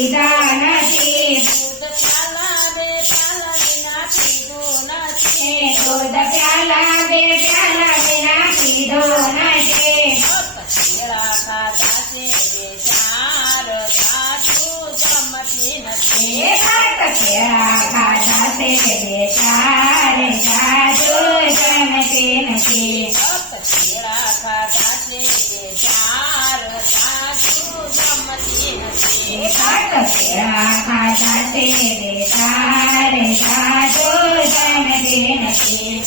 લીધા નથી પ્યાલા બે પ્યાલા વિના પીધો નથી દૂધ પ્યાલા બે પ્યાલા વિના પીધો નથી. પછીડા ખાતા છે ચાર રાખા સાથે તારે સાધો નથી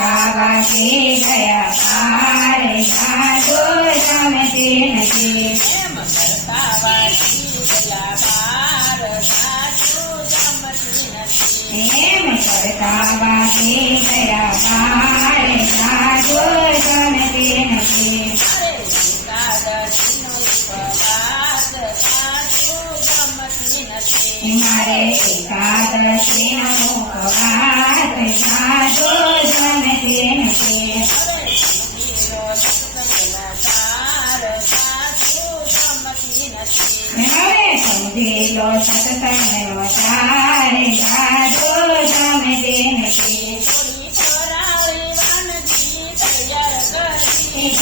બાબાથી ગયા પારે કાઢો રમતે નથી એમ કરતા બાકી ગયા પાર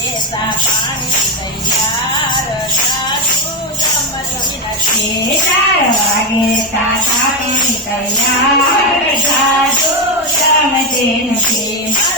કેસા પાણી તૈયાર સાધુ જમતું નથી ચાર વાગે સાતાણી તૈયાર સાધુ નથી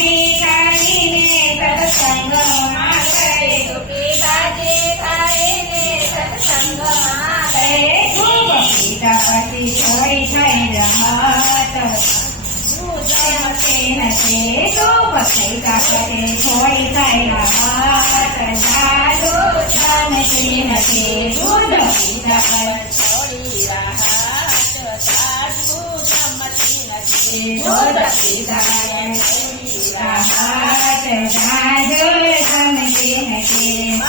પીતા પછી થોડી છોડી થાય જાદુ જમતી નથી દૂધ પીતા પછી થોડી રાહત સંમતિ નથી દૂધ પીતા નથી.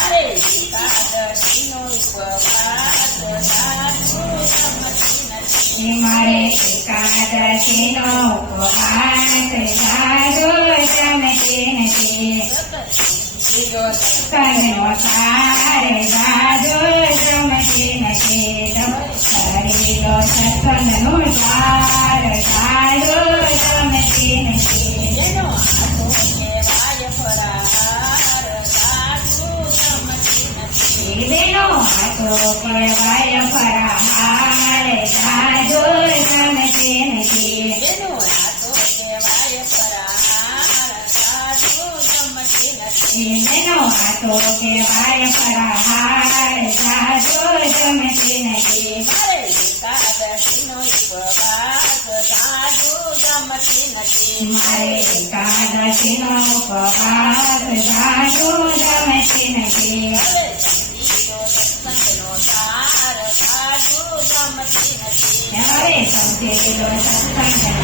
મારે એકાદશીનો ઉપવાસ સાર જાદુ જમતી નથી શરીરો સત્સંગનો સાર જમતી બેનો હાથો કહેવાય ફરાહાર જાદુ જમતી નથી મારે એકાદશીનો ઉપવાસ સાધુ સંમતિ નથી મારે એકાદશી નો ઉપવાસ જાદુ જમતી નથી હવે સમજીલો સત્સંગનો